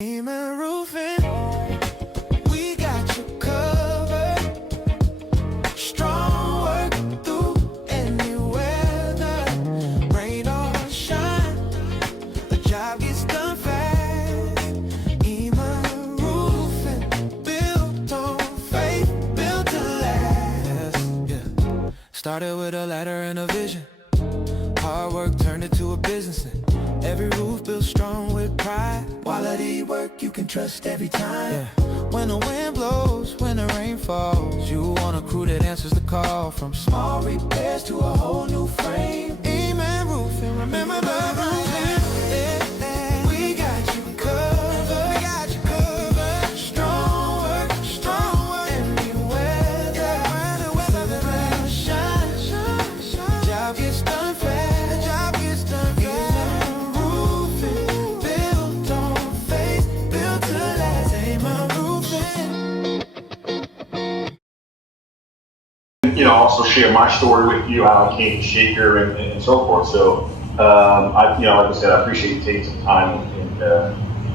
Iman Roofing, we got you covered. Strong work through any weather, rain or shine. The job gets done fast. Iman Roofing, built on faith, built to last. Yeah. Started with a ladder and a vision. Hard work turned into a business, and every roof built strong with pride. Quality work you can trust every time. Yeah. When the wind blows, when the rain falls, you want a crew that answers the call. From small repairs to a whole new frame. Iman Roofing, remember the roofing. Yeah. We got you covered. We got you covered. Strong work, any weather. Weather will shine. Job gets done fast. Also share my story with you, how I came to Shaker and so forth. So, like I said, I appreciate you taking some time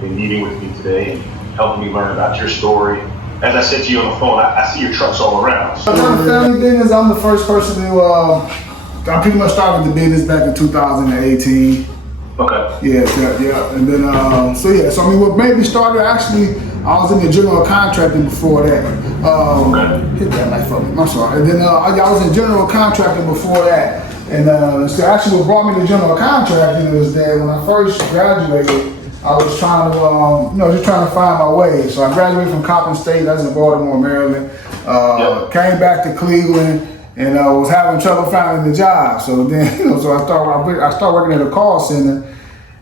and meeting with me today and helping me learn about your story. As I said to you on the phone, I see your trucks all around. So. Family business, I'm the first person to, I pretty much started the business back in 2018. Okay. Yeah. And then, so I mean, what made me started, actually, I was in the general contracting before that. Hit that light for me, I'm sorry. And then I was in general contracting before that. And so actually what brought me to general contracting was that when I first graduated, I was trying to, just trying to find my way. So I graduated from Coppin State, that's in Baltimore, Maryland. Came back to Cleveland and was having trouble finding the job. So then, so I started working at a call center.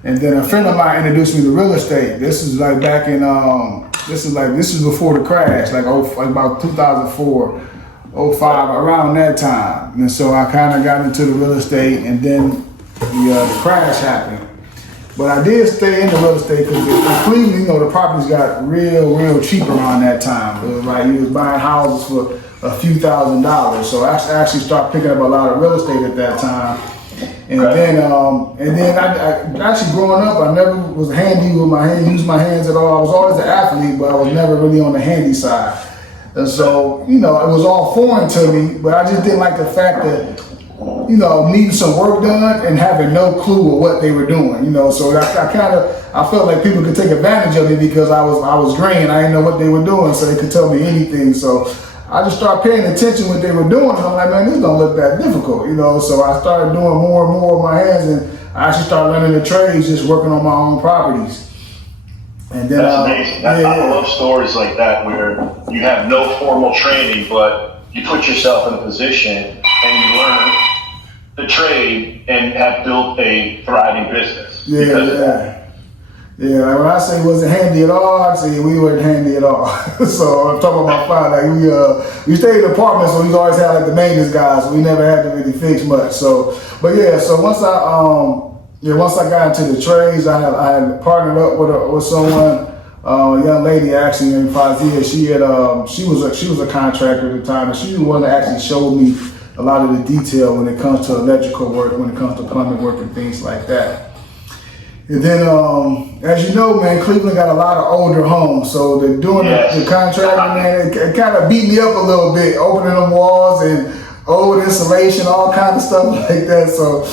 And then a friend of mine introduced me to real estate. This is like back in, this is before the crash, like about 2004, 05, around that time. And so I kind of got into the real estate, and then the crash happened. But I did stay in the real estate because in Cleveland, the properties got real cheap around that time. It was like you was buying houses for a few $1,000s. So I actually started picking up a lot of real estate at that time. And then I actually growing up, I never was handy with my hands, used my hands at all. I was always an athlete, but I was never really on the handy side. And so, it was all foreign to me, but I just didn't like the fact that, needing some work done and having no clue of what they were doing, So I felt like people could take advantage of me because I was green. I didn't know what they were doing, so they could tell me anything. So I just started paying attention to what they were doing, and I'm like, man, this don't look that difficult, So I started doing more and more with my hands, and I actually started learning the trades, just working on my own properties. And then that's amazing. I love stories like that where you have no formal training, but you put yourself in a position and you learn the trade and have built a thriving business. Yeah, like when I say wasn't handy at all, I say we weren't handy at all. So I'm talking about my father. Like we stayed in apartments, so we always had like the maintenance guys. So we never had to really fix much. So once I got into the trades, I had partnered up with someone, a young lady actually named Fazia. She was a contractor at the time, and she was the one that actually showed me a lot of the detail when it comes to electrical work, when it comes to plumbing work and things like that. And then, as you know, man, Cleveland got a lot of older homes. So they're doing the contracting, man, it kind of beat me up a little bit, opening them walls and old insulation, all kind of stuff like that. So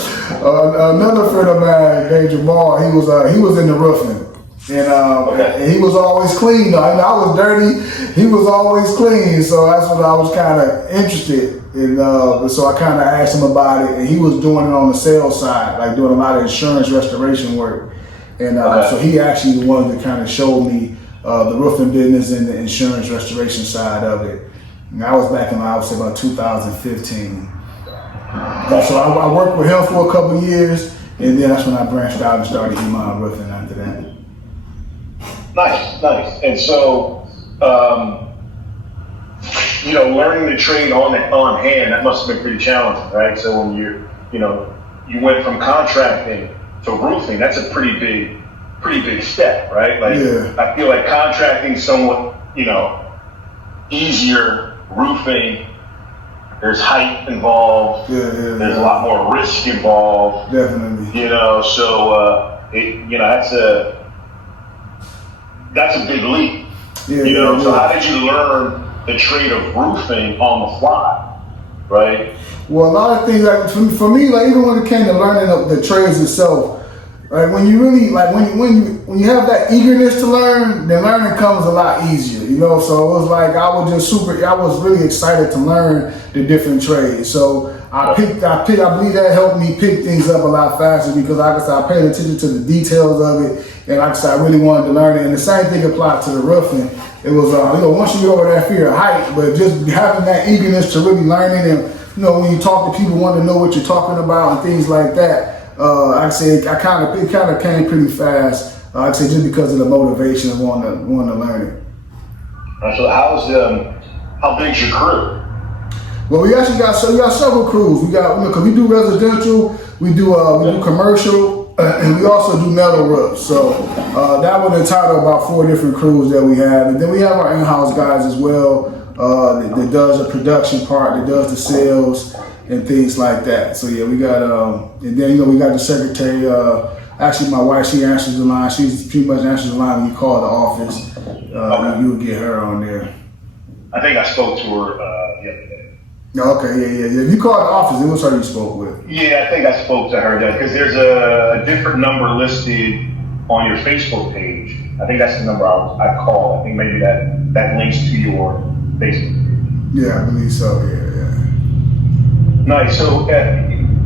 another friend of mine named Jamal, he was in the roofing. And he was always clean. I was dirty, he was always clean. So that's what I was kind of interested in. So I kind of asked him about it, and he was doing it on the sales side, like doing a lot of insurance restoration work. And so he actually the one that kind of showed me the roofing business and the insurance restoration side of it. And I was back in, I would say, about 2015. And so I worked with him for a couple of years, and then that's when I branched out and started Iman Roofing after that. Nice. And so, learning the trade on hand, that must have been pretty challenging, right? So when you went from contracting to roofing, that's a pretty big step, right? Like, I feel like contracting somewhat, easier. Roofing, there's height involved. There's a lot more risk involved. Definitely. So that's that's a big leap. Yeah, You know, so yeah. how did you learn the trade of roofing on the fly, right? Well, a lot of things, like for me, like even when it came to learning of the trades itself, right? When you really like when you have that eagerness to learn, then learning comes a lot easier, you know. So it was like I was really excited to learn the different trades. So I believe that helped me pick things up a lot faster because, like I said, I paid attention to the details of it, and like I said, I really wanted to learn it. And the same thing applied to the roofing. It was, you know, once you get over that fear of height, but just having that eagerness to really learn it, and you know, when you talk to people, want to know what you're talking about and things like that. Like I said, it kind of came pretty fast. Like I said, just because of the motivation of wanting to learn it. So how big's your crew? Well, we got several crews. We got, you know, 'cause we do residential, we do commercial, and we also do metal roofs. So that would entitle about 4 different crews that we have, and then we have our in-house guys as well. That does the production part, that does the sales and things like that. So yeah, we got and then, you know, we got the secretary. Actually, my wife, she answers the line. She pretty much answers the line when you call the office. Okay. You would get her on there. I think I spoke to her the other day. Okay, yeah. If you called the office, it was her you spoke with. Yeah, I think I spoke to her because there's a different number listed on your Facebook page. I think that's the number I called. I think maybe that links to your Facebook. Yeah, I believe so. Yeah. Nice. So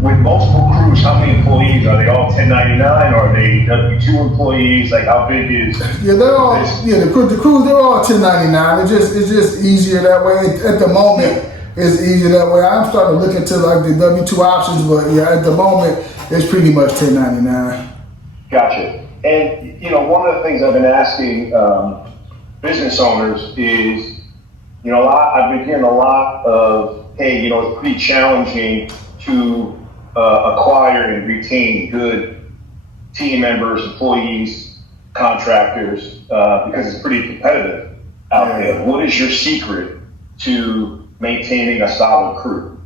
with multiple crews, how many employees are they? All 1099, or are they W-2 employees? Like, how big is? Yeah, they're all the crews. They're all 1099. It's just easier that way. At the moment, it's easier that way. I'm starting to look into like the W-2 options, but yeah, at the moment, it's pretty much 1099. Gotcha. And you know, one of the things I've been asking business owners is, you know, I've been hearing a lot of, hey, you know, it's pretty challenging to acquire and retain good team members, employees, contractors, because it's pretty competitive out there. What is your secret to maintaining a solid crew?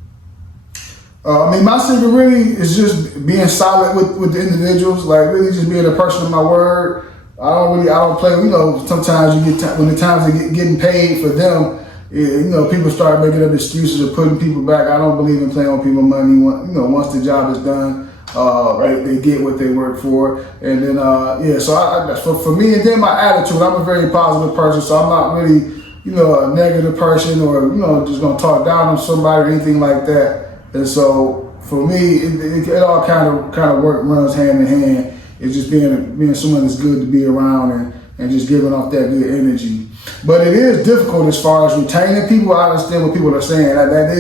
I mean, my secret really is just being solid with the individuals, like really just being a person of my word. I don't play, you know, sometimes you get, when the times of getting paid for them, you know, people start making up excuses or putting people back. I don't believe in playing on people's money. You know, once the job is done, they get what they work for. And then, so for me, and then my attitude, I'm a very positive person, so I'm not really, you know, a negative person or, you know, just gonna talk down on somebody or anything like that. And so for me, it all kind of runs hand in hand. It's just being someone that's good to be around and just giving off that good energy. But it is difficult as far as retaining people. I understand what people are saying. That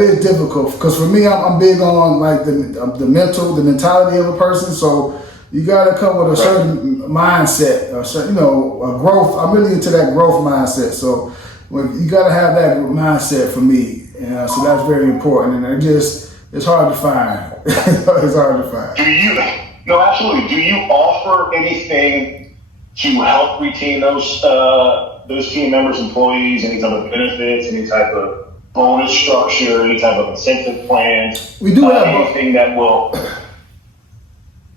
is difficult because for me, I'm big on like the mentality of a person. So you got to come with a certain mindset, a certain, you know, a growth. I'm really into that growth mindset. So you got to have that mindset for me. So that's very important, and it's hard to find. It's hard to find. No, absolutely. Do you offer anything to help retain those team members, employees? Any type of benefits, any type of bonus structure, any type of incentive plans? We do have anything that will.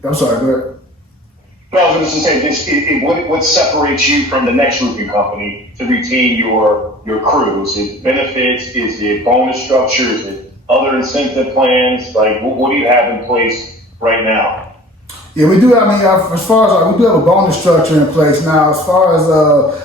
I'm sorry. Go ahead. No, I was going to say what separates you from the next roofing company to retain your crew? Is it benefits? Is it bonus structure? Is it other incentive plans? Like, what do you have in place right now? Yeah, we do. I mean, as far as we do have a bonus structure in place now. As far as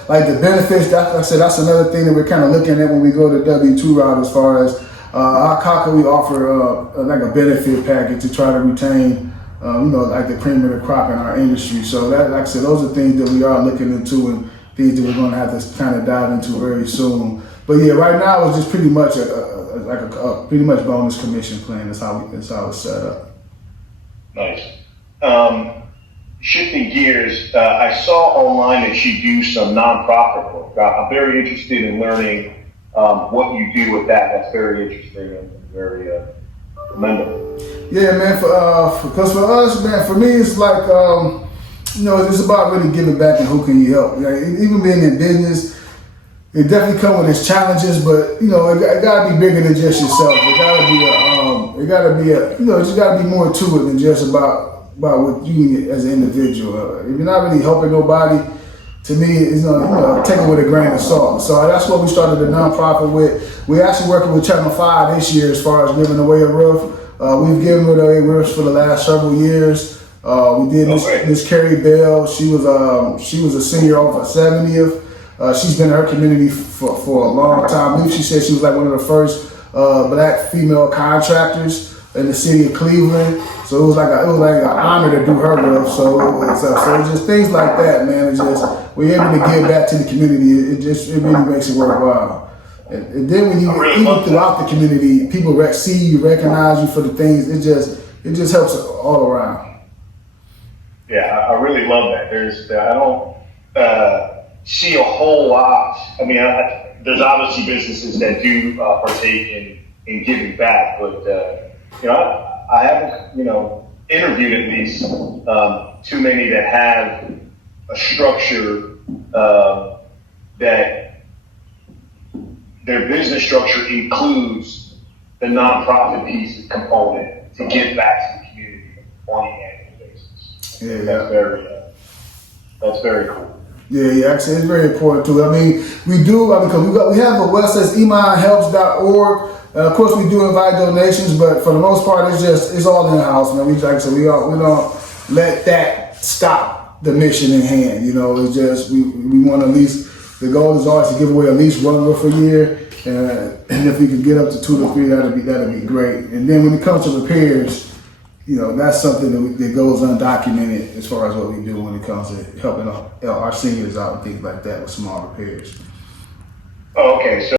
like the benefits, like I said, that's another thing that we're kind of looking at when we go the W-2 route. As far as how can we offer like a benefit package to try to retain, you know, like the cream of the crop in our industry. So that, like I said, those are things that we are looking into and things that we're going to have to kind of dive into very soon. But yeah, right now it's just pretty much a pretty much bonus commission plan. That's how it's set up. Nice. Shifting gears, I saw online that you do some nonprofit work. I'm very interested in learning what you do with that. That's very interesting and very commendable. Yeah, man. Because for us, man, for me, it's like you know, it's about really giving back and who can you help. Like, even being in business, it definitely comes with its challenges, but you know, it gotta be bigger than just yourself. It gotta be you know, it's gotta be more to it than just about what you as an individual. If you're not really helping nobody to me, it's take it with a grain of salt. So that's what we started the nonprofit with. We're actually working with Channel 5 this year as far as giving away a roof. We've given away roofs for the last several years. We did Miss Carrie Bell. She was a senior over her 70th. She's been in her community for a long time. I believe she said she was like one of the first black female contractors in the city of Cleveland. So it was like an honor to do her roof. So it's just things like that, man. It's just we're able to give back to the community. It really makes it worthwhile. And then when you even throughout the community, people see you, recognize you for the things. It just helps all around. Yeah, I really love that. I don't see a whole lot. I mean, there's obviously businesses that do partake in giving back, but I haven't interviewed at least too many that have a structure that their business structure includes the nonprofit piece component to give back to the community on an annual basis. Yeah, that's very cool. Yeah, actually, it's very important too. I mean, we do, because we have a website, imanhelps.org. Of course, we do invite donations, but for the most part, it's all in the house, man. We don't let that stop the mission in hand. It's just we want at least. The goal is always to give away at least one roof a year, and if we can get up to 2 to 3, that'd be great. And then when it comes to repairs, that's something that goes undocumented as far as what we do when it comes to helping our seniors out and things like that with small repairs. Oh, okay.